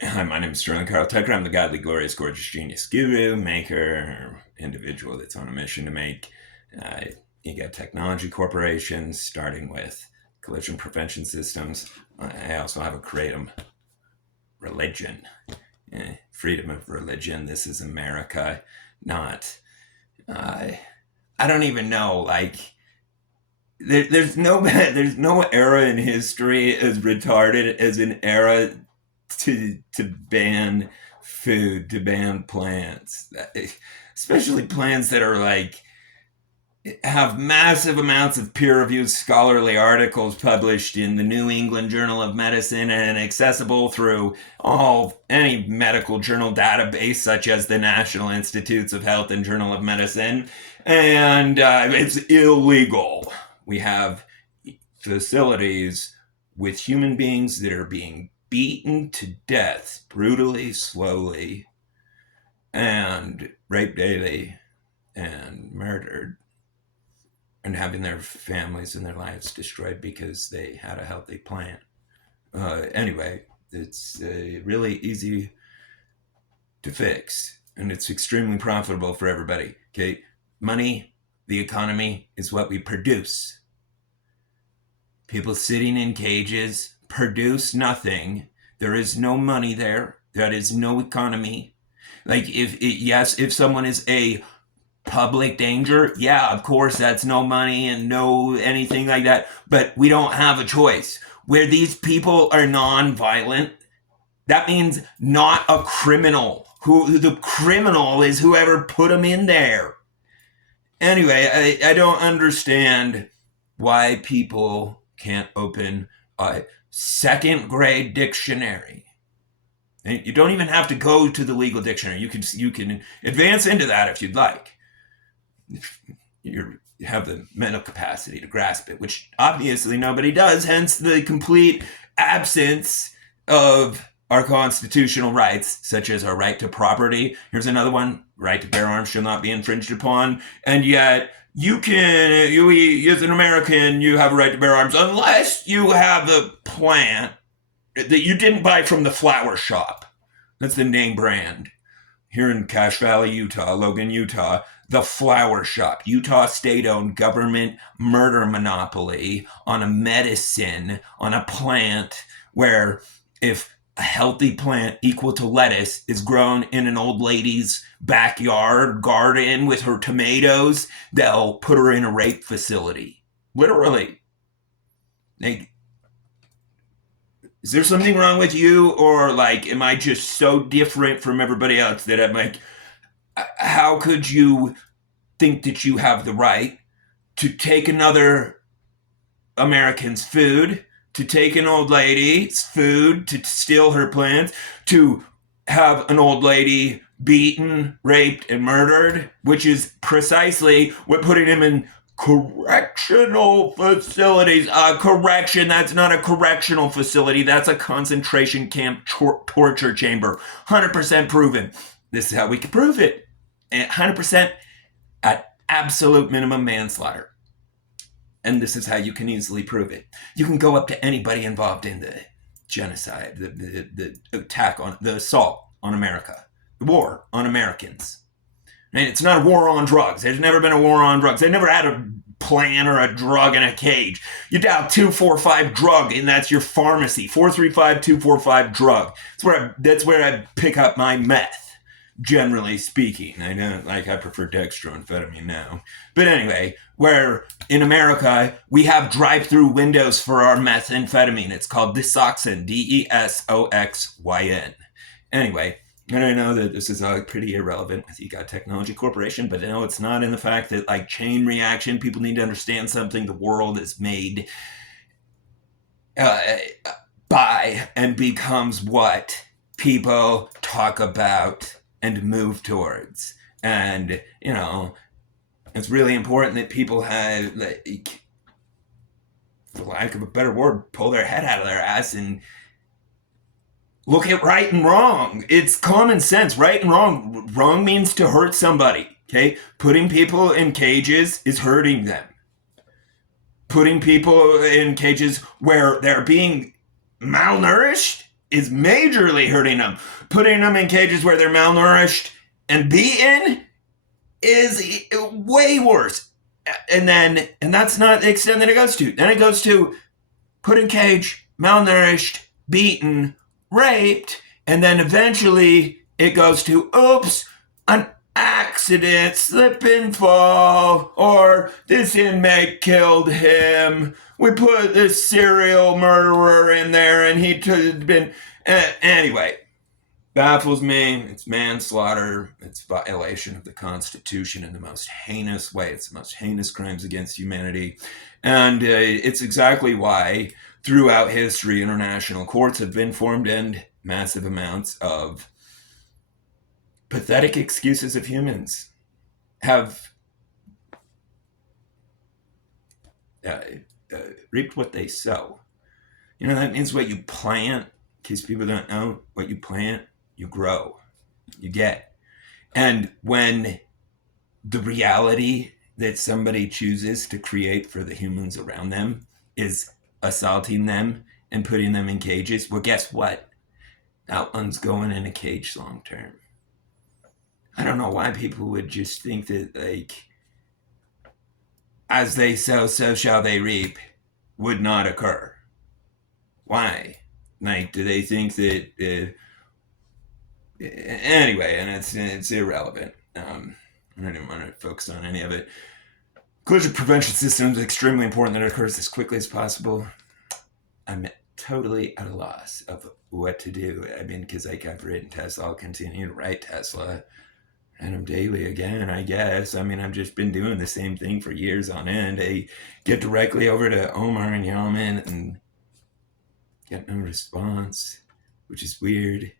Hi, my name is Sterling Carl Tucker. I'm the godly, glorious, gorgeous genius guru, maker, individual that's on a mission to make you got technology corporations, starting with collision prevention systems. I also have a kratom religion, freedom of religion. This is America, not. Uh, I don't even know. Like, there's no era in history as retarded as an era to ban food, to ban plants, especially plants that are like have massive amounts of peer-reviewed scholarly articles published in the New England Journal of Medicine and accessible through all any medical journal database such as the National Institutes of Health and Journal of Medicine, and it's illegal. We have facilities with human beings that are being beaten to death brutally, slowly, and raped daily, and murdered, and having their families and their lives destroyed because they had a healthy plant. Anyway, it's really easy to fix, and it's extremely profitable for everybody. Okay, money, the economy is what we produce. People sitting in cages produce nothing. There is no money there. That is no economy. Like if someone is a public danger, yeah, of course that's no money and no anything like that. But we don't have a choice. Where these people are non-violent, that means not a criminal. Who the criminal is whoever put them in there. Anyway, I don't understand why people can't open a second grade dictionary. And you don't even have to go to the legal dictionary. You can advance into that if you'd like. You have the mental capacity to grasp it, which obviously nobody does, hence the complete absence of our constitutional rights, such as our right to property. Here's another one: right to bear arms shall not be infringed upon. And yet, you as an American, you have a right to bear arms unless you have a plant that you didn't buy from the flower shop. That's the name brand. Here in Cache Valley, Utah, Logan, Utah, the flower shop, Utah state-owned government murder monopoly on a medicine, on a plant where if a healthy plant equal to lettuce is grown in an old lady's backyard garden with her tomatoes, they'll put her in a rape facility. Literally. Like, is there something wrong with you, or like am I just so different from everybody else that I'm like, how could you think that you have the right to take another American's food, to take an old lady's food, to steal her plants, to have an old lady beaten, raped, and murdered, which is precisely what putting him in correctional facilities. Correction, that's not a correctional facility. That's a concentration camp torture chamber. 100% proven. This is how we can prove it. 100% at absolute minimum manslaughter. And this is how you can easily prove it. You can go up to anybody involved in the genocide, the attack on the assault on America, the war on Americans. And it's not a war on drugs. There's never been a war on drugs. They never had a plan or a drug in a cage. You dial 245 drug, and that's your pharmacy. 435-245 drug. That's where I pick up my meth. Generally speaking, I know, like I prefer dextroamphetamine now. But anyway, where in America we have drive-through windows for our methamphetamine. It's called Desoxyn, Desoxyn. Anyway, and I know that this is pretty irrelevant with EGOT Technology Corporation, but no, it's not in the fact that, like, chain reaction, people need to understand something. The world is made by and becomes what people talk about and move towards. And, it's really important that people have, like, for lack of a better word, pull their head out of their ass and look at right and wrong. It's common sense. Right and wrong. Wrong means to hurt somebody. Okay? Putting people in cages is hurting them. Putting people in cages where they're being malnourished is majorly hurting them. Putting them in cages where they're malnourished and beaten is way worse. And that's not the extent that it goes to. Then it goes to put in cage, malnourished, beaten, raped, and then eventually it goes to, oops, an accident, slip and fall, or this inmate killed him. We put this serial murderer in there and he'd been... Anyway, baffles me. It's manslaughter. It's violation of the Constitution in the most heinous way. It's the most heinous crimes against humanity. And it's exactly why throughout history, international courts have been formed and massive amounts of pathetic excuses of humans have reaped what they sow. That means what you plant. In case people don't know, what you plant, you grow, you get. And when the reality that somebody chooses to create for the humans around them is assaulting them and putting them in cages, well, guess what? That one's going in a cage long term. I don't know why people would just think that, like, as they sow, so shall they reap would not occur. Why? Like, do they think that... anyway, and it's irrelevant. I don't even want to focus on any of it. Collision prevention system is extremely important that it occurs as quickly as possible. I'm totally at a loss of what to do. I mean, because I've written Tesla, I'll continue to write Tesla. And I'm daily again, I guess. I mean, I've just been doing the same thing for years on end. I get directly over to Omar and Yaman and get no response, which is weird.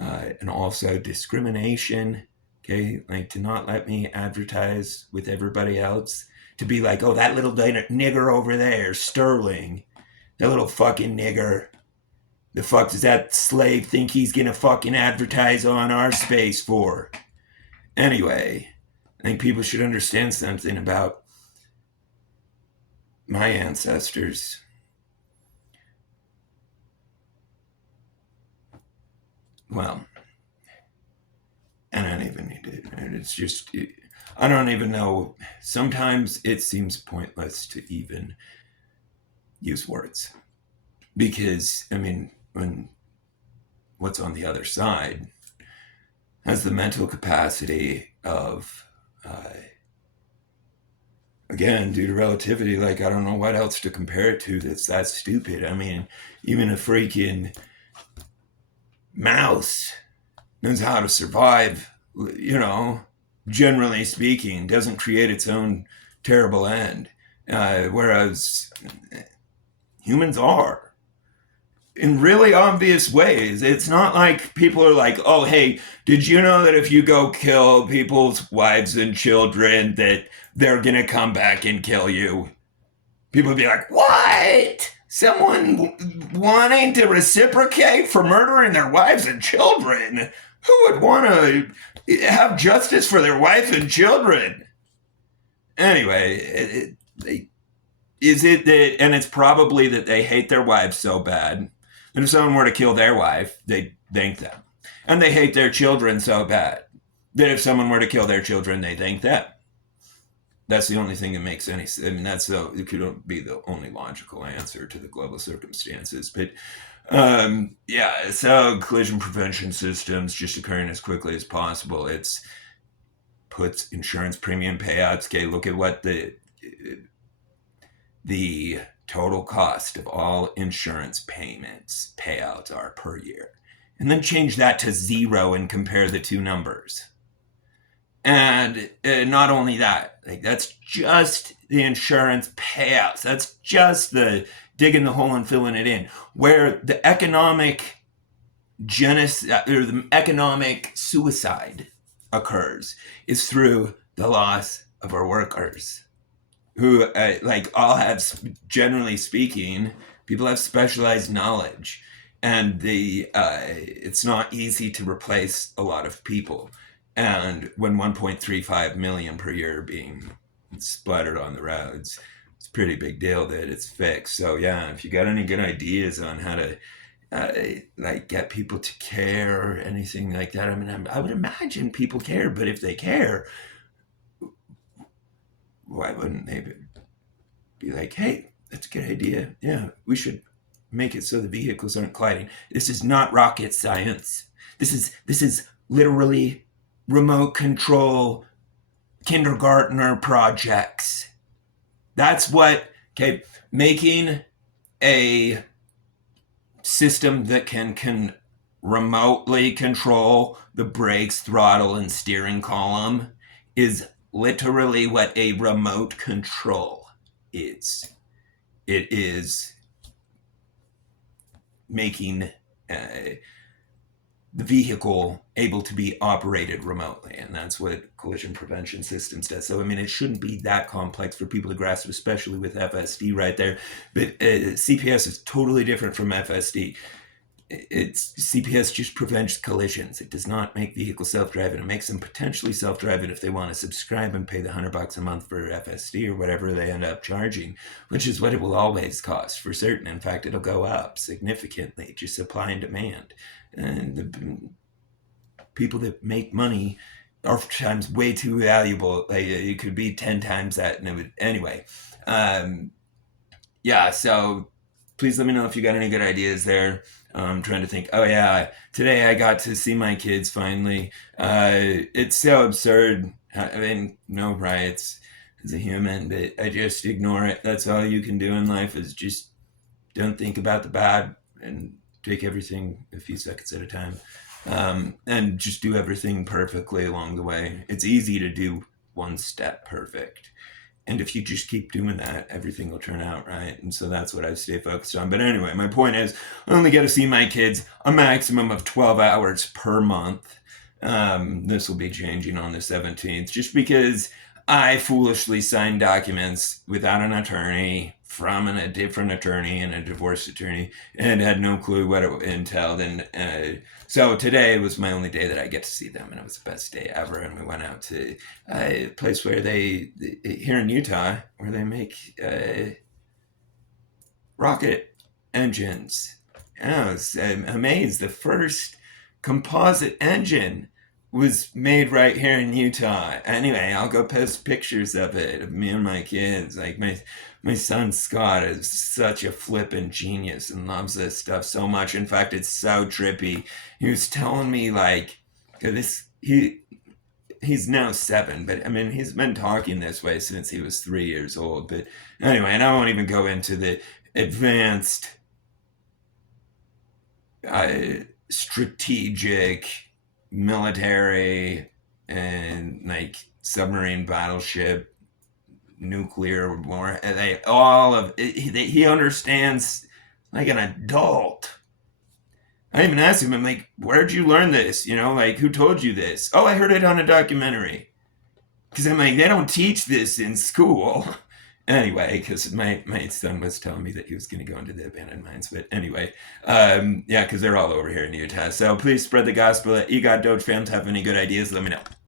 And also discrimination, okay? Like, to not let me advertise with everybody else. To be like, oh, that little nigger over there, Sterling, that little fucking nigger. The fuck does that slave think he's gonna fucking advertise on our space for? Anyway, I think people should understand something about my ancestors. Well, and I don't even need to, it's just, I don't even know. Sometimes it seems pointless to even use words. Because, I mean, when what's on the other side has the mental capacity of, again, due to relativity, like, I don't know what else to compare it to that's stupid. I mean, even a freaking mouse knows how to survive, generally speaking, doesn't create its own terrible end. Whereas humans are. In really obvious ways. It's not like people are like, oh, hey, did you know that if you go kill people's wives and children that they're going to come back and kill you? People would be like, what? Someone wanting to reciprocate for murdering their wives and children? Who would want to have justice for their wife and children? Anyway, is it that, and it's probably that they hate their wives so bad that if someone were to kill their wife, they'd thank them. And they hate their children so bad that if someone were to kill their children, they thank them. That's the only thing that makes any sense. I mean, it could be the only logical answer to the global circumstances. But yeah, so collision prevention systems just occurring as quickly as possible. It's puts insurance premium payouts. Okay, look at what the total cost of all insurance payouts are per year. And then change that to 0 and compare the two numbers. And not only that, like, that's just the insurance payouts. That's just the digging the hole and filling it in. Where the economic genocide or the economic suicide occurs is through the loss of our workers, who all have, generally speaking, people have specialized knowledge, and it's not easy to replace a lot of people. And when 1.35 million per year being splattered on the roads, it's a pretty big deal that it's fixed. So yeah, if you got any good ideas on how to like get people to care or anything like that. I mean, I would imagine people care, but if they care, why wouldn't they be like, hey, that's a good idea. Yeah, we should make it so the vehicles aren't colliding. This is not rocket science. This is literally remote control kindergartner projects. That's what, okay, making a system that can remotely control the brakes, throttle, and steering column is literally what a remote control is. It is making the vehicle able to be operated remotely, and that's what collision prevention systems does. So I mean, it shouldn't be that complex for people to grasp, especially with FSD right there. But CPS is totally different from FSD. It's CPS just prevents collisions. It does not make vehicles self-driving. It makes them potentially self-driving if they want to subscribe and pay the $100 a month for FSD or whatever they end up charging, which is what it will always cost for certain. In fact, it'll go up significantly, just supply and demand. And the people that make money are oftentimes way too valuable. Like it could be 10 times that, and it would anyway. Yeah, so please let me know if you got any good ideas there. I'm trying to think. Oh yeah, today I got to see my kids finally. It's so absurd. I mean, no riots as a human, but I just ignore it. That's all you can do in life is just don't think about the bad and take everything a few seconds at a time, and just do everything perfectly along the way. It's easy to do one step perfect. And if you just keep doing that, everything will turn out right. And so that's what I stay focused on. But anyway, my point is I only get to see my kids a maximum of 12 hours per month. This will be changing on the 17th just because I foolishly signed documents without an attorney from a different attorney and a divorce attorney and had no clue what it entailed. And so today was my only day that I get to see them, and it was the best day ever. And we went out to a place where they, here in Utah, where they make rocket engines. And I was amazed. The first composite engine was made right here in Utah. Anyway, I'll go post pictures of it, of me and my kids. Like my son Scott is such a flippin' genius and loves this stuff so much. In fact, it's so trippy. He was telling me like he's now 7, but I mean he's been talking this way since he was 3 years old. But anyway, and I won't even go into the advanced strategic military and like submarine battleship nuclear war. They all of it, he understands like an adult. I even asked him, I'm like, where'd you learn this? You know, like who told you this? Oh, I heard it on a documentary. Because I'm like, they don't teach this in school. Anyway, because my son was telling me that he was going to go into the abandoned mines. But anyway, yeah, because they're all over here in Utah. So please spread the gospel. You got DOGE fans have any good ideas? Let me know.